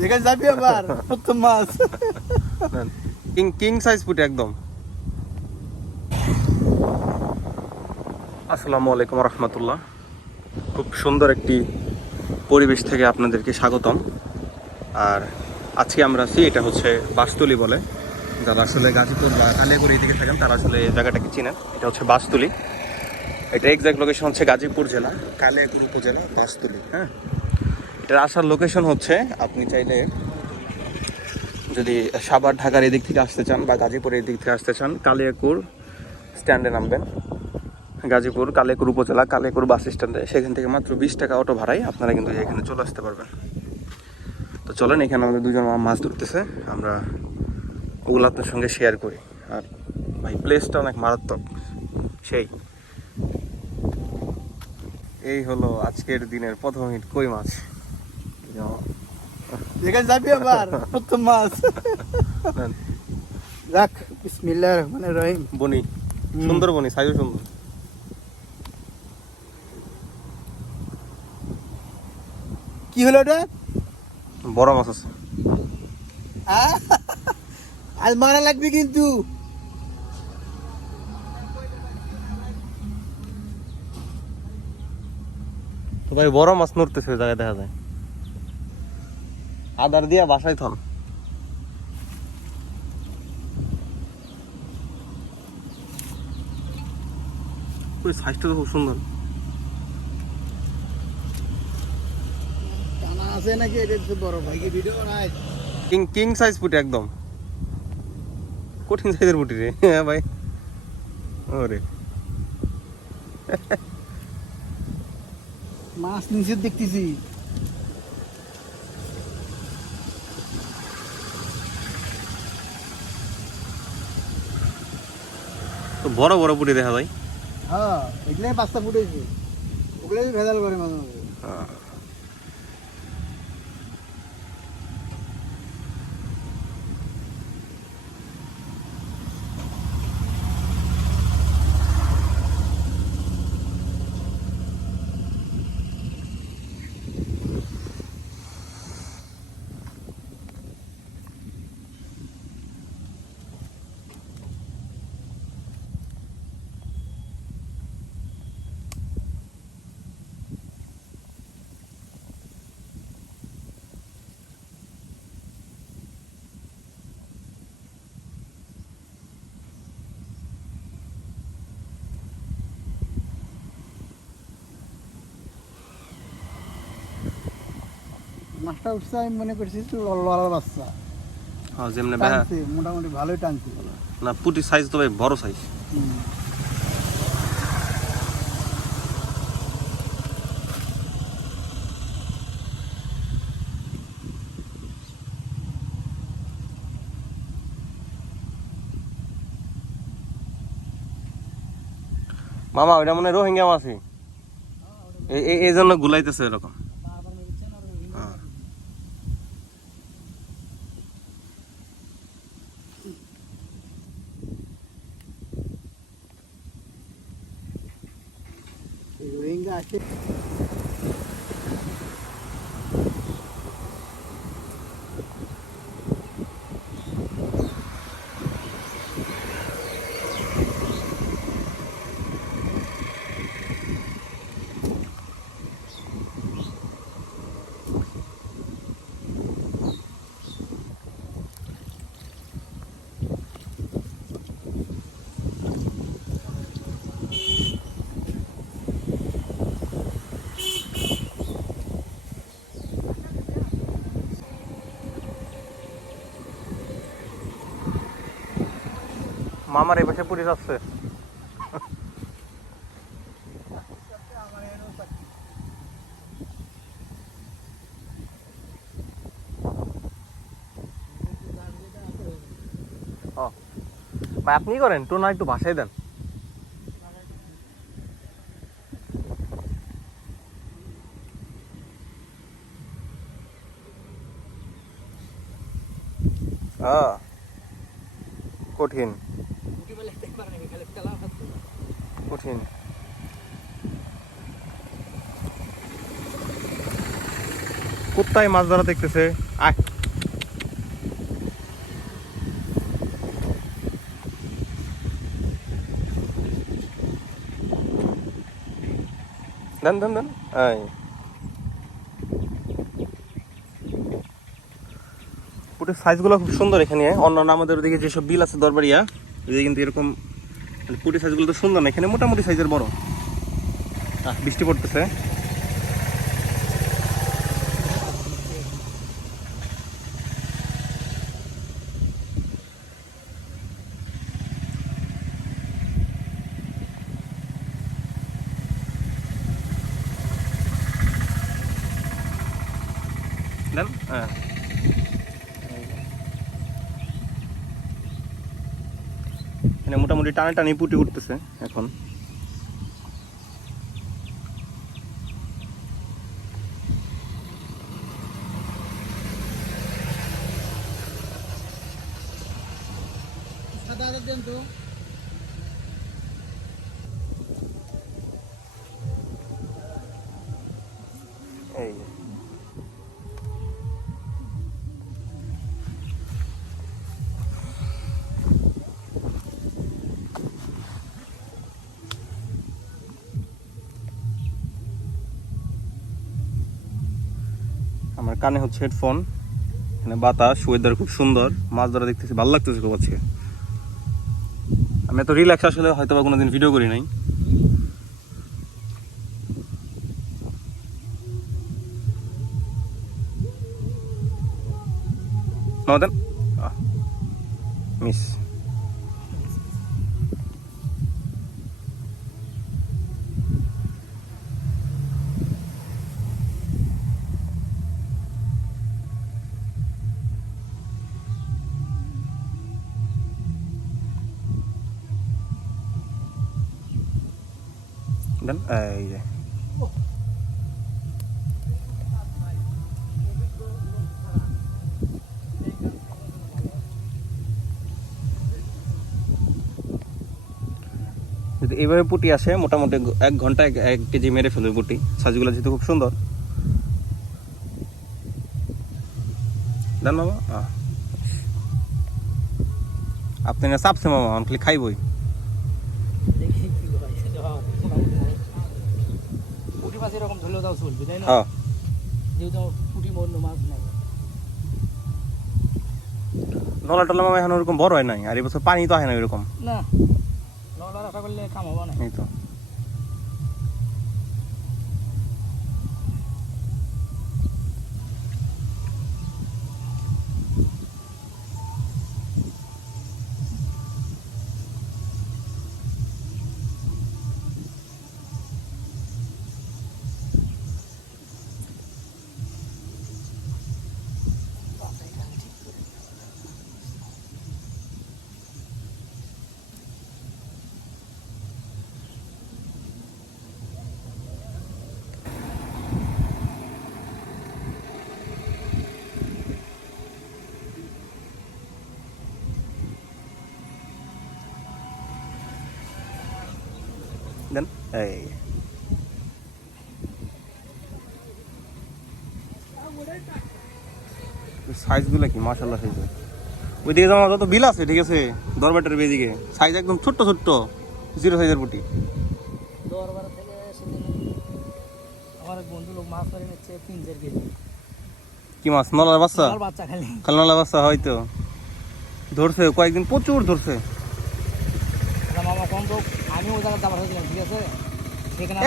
দেখে যাবি আবার? প্রথম মাছ? কিং কিং সাইজ পুটি একদম। আসসালামু আলাইকুম রহমতুল্লাহ। খুব সুন্দর একটি পরিবেশ থেকে আপনাদেরকে স্বাগতম। আর আজকে আমরা আছি, এটা হচ্ছে বাসতুলি বলে। যারা আসলে গাজীপুর বা কালিয়াগুড়ি এদিকে থাকেন, তারা আসলে এই জায়গাটাকে চিনেন। এটা হচ্ছে বাসতুলি। এটা এক্সাক্ট লোকেশন হচ্ছে গাজীপুর জেলা কালিয়াগুড়ি উপজেলা, বাসতুলি হ্যাঁ? এটার আসার লোকেশন হচ্ছে, আপনি চাইলে যদি সাভার, ঢাকার এদিক থেকে আসতে চান বা গাজীপুরের দিক থেকে আসতে চান, কালিয়াকুর স্ট্যান্ডে নামবেন। গাজীপুর, কালিয়াকুর উপজেলা, কালিয়াকুর বাস স্ট্যান্ডে। সেখান থেকে মাত্র বিশ টাকা অটো ভাড়াই আপনারা কিন্তু এখানে চলে আসতে পারবেন। তো চলেন, এখানে আমাদের দুজন মাছ ধরতেছে। আমরা ওগুলো আপনার সঙ্গে শেয়ার করি। আর ভাই প্লেসটা অনেক মারাত্মক। সেই। এই হলো আজকের দিনের প্রথম হিট কই মাছ? দেখে যাবি আবার প্রথম মাছ যাক বিসমিল্লাহ রহমানের রহিম বনি সুন্দর বনি সাইজও সুন্দর কি হলো ওটা বড় মাছ আছে আজ মারা লাগবে কিন্তু তো ভাই বড় মাছ নড়তেছে জায়গায় দেখা যায় আদার দিয়া বাসায় থন ওই সাইজটা তো খুব সুন্দর। আছে নাকি? এটা বড় ভাই। কি ভিডিও নাই কিং কিং সাইজ পুটি একদম। কঠিন সাইজের পুটি রে। হ্যাঁ ভাই। ওরে। মাছ নিচে দেখতেছি তো বড় বড় পুটি দেখা যায়। হ্যাঁ এগুলাই পাঁচটা ফুটেছে ওগুলাই ভেজাল করে মাঝে মাঝে। হ্যাঁ। মাছটা উঠছে আমি মনে করছি লড়ার বাচ্চা। হ্যাঁ যেমনি মোটামুটি ভালোই টানছে। না পুটি সাইজ তো ভাই বড় সাইজ মামা ওইটা মনে রোহিঙ্গা এই- এই জন্য গুলাইতেছে এরকম। 啊，是。মামার এই পাশে পুলিশ আসছে। আপনি করেন? টোনা একটু ভাসাই দেন। কঠিন। কঠিন। কোথায় মাছ ধরা দেখতেছে। দেন এই পুটের সাইজগুলো খুব সুন্দর এখানে। অন্যান্য আমাদের ওদিকে যেসব বিল আছে দরবারিয়া এদিকে কিন্তু এরকম পুটের সাইজগুলো তো সুন্দর না এখানে মোটামুটি সাইজের বড়। বৃষ্টি পড়তেছে। হ্যাঁ এখানে মোটামুটি টানে টানে পুটি উঠতেছে এখন। দাদা দেন তো। আমার কানে হচ্ছে হেডফোন এখানে বাতাস ওয়েদার খুব সুন্দর। মাছ ধরা দেখতেছি, ভালো লাগতেছে খুব আজকে। আমি এত রিল্যাক্স আসলে হয়তো বা কোনোদিন ভিডিও করি নাই। নদেন এই যে। যদি এইভাবে পুটি আসে, মোটামুটি এক ঘণ্টা এক কেজি মেরে ফেলবে পুটি। সাজগুলো যেহেতু খুব সুন্দর। আপনি না চাপছে মামা খালি খাইবই দেখি কি হয় পুঁটি মাছ এরকম ধরলেও তাও চলবে তাই না? হ্যাঁ। যেহেতু পুঁটি অন্য মাছ নাই। নলা টলা মামা এখন ওরকম বড় হয় নাই আর এবছর পানি তো হয় না এরকম না নলার আশা করলে কাম হবে না। এই তো। দেন এই সাইজগুলো কি মাশাল্লাহ সাইজ। ওইদিকে যেমন যত বিল আছে ঠিক আছে দরবারটার বেদিকে সাইজ একদম ছোট্ট ছোট্ট জিরো সাইজের পুটি। দরবার থেকে আমার বন্ধু লোক মাছ ধরে নিচ্ছে তিন কেজি। কি মাছ? নলার বাচ্চা? খালি। নলার বাচ্চা হয়তো ধরছে কয়েকদিন প্রচুর ধরছে। আমি ওই জায়গায় হয়েছিলাম ঠিক আছে?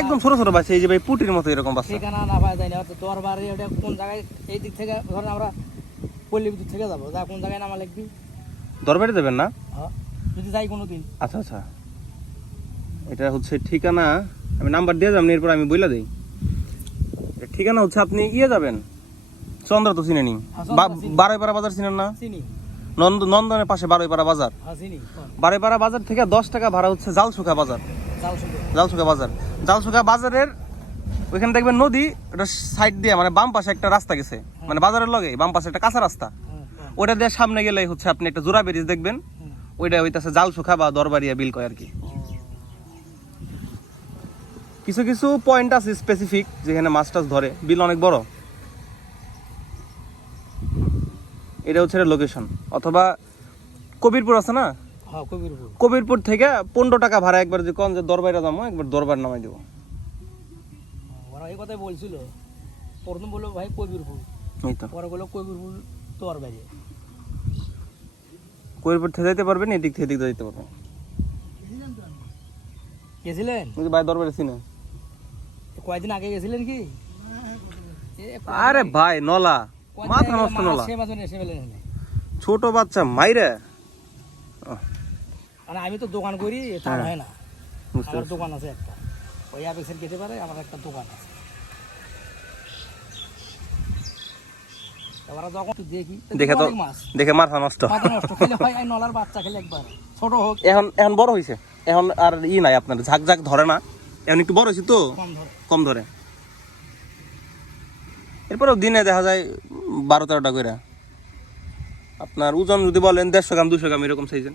একদম ছোট ছোট বাচ্চা এই যে ভাই পুটির মতো এরকম বাচ্চা। সেখানে না পাওয়া যায় না হয়তো দরবারে ওটা কোন জায়গায় এই দিক থেকে ধরেন আমরা পল্লী বিদ্যুৎ থেকে যাব যা কোন জায়গায় নামা লিখবি দরবারে দেবেন না? হ্যাঁ যদি যাই কোনো দিন। আচ্ছা আচ্ছা। এটা হচ্ছে ঠিকানা আমি নাম্বার দিয়ে যাবেন এরপর আমি বইলা দিই। ঠিকানা হচ্ছে আপনি ইয়ে যাবেন চন্দ্র তো চিনেনি। হ্যাঁ, চন্দ্রা চিনি। বাজার চিনেন না? চিনি। নন্দ নন্দনের পাশে বারোইপাড়া বাজার। হ্যাঁ বারোইপাড়া বাজার থেকে দশ টাকা ভাড়া হচ্ছে জালসুখা বাজার। জালসুখা বাজার। জালসুখা বাজারের ওইখানে দেখবেন নদী ওটা সাইড দিয়ে মানে বাম পাশে একটা রাস্তা গেছে। মানে বাজারের লগে বাম পাশে একটা কাঁচা রাস্তা। হ্যাঁ ওটা দিয়ে সামনে গেলে হচ্ছে আপনি একটা জোড়া ব্রিজ দেখবেন। ওইটা হইতাছে জালসুখা বা দরবারিয়া বিল কয় আর কি। কিছু কিছু পয়েন্ট আছে স্পেসিফিক যেখানে মাছ টাছ ধরে। বিল অনেক বড়। এটা হচ্ছে লোকেশন অথবা কবিরপুর আছে না? হ্যাঁ কবিরপুর। থেকে পনেরো টাকা ভাড়া একবার যে কোন যে দরবারে যাব একবার দরবার নামাই দেবো। ওরা এই কথাই বলছিল। প্রথম বলল ভাই কবিরপুর। এই তো। পরে বলল কবিরপুর তোর কবিরপুর থেকে যেতে পারবেন এদিক থেকে এদিক যেতে পারবেন। গেছিলেন? ভাই দরবারে চিনে। কয়েকদিন আগে গেছিলেন কি? আরে ভাই নলা। কয়দিন মাথা নষ্ট নলা। ছোট বাচ্চা মাইরে। মানে আমি তো দোকান করি তা হ্যাঁ। হয় না। আমার দোকান আছে একটা। ওই অ্যাপেক্সের পারে আমার একটা দোকান আছে। এবারে যখন তুই দেখি দেখে তো দেখে মাথা নষ্ট। মাথা নষ্ট। খেলে হয় এই নলার বাচ্চা খেলে একবার। ছোট হোক। এখন এখন বড় হয়েছে এখন আর ই নাই আপনার ঝাক ঝাক ধরে না। এখন একটু বড় হয়েছে তো? কম ধরে। কম ধরে। এরপরেও দিনে দেখা যায় বারো তেরোটা করে আপনার ওজন যদি বলেন দেড়শো গ্রাম দুশো গ্রাম এরকম সাইজের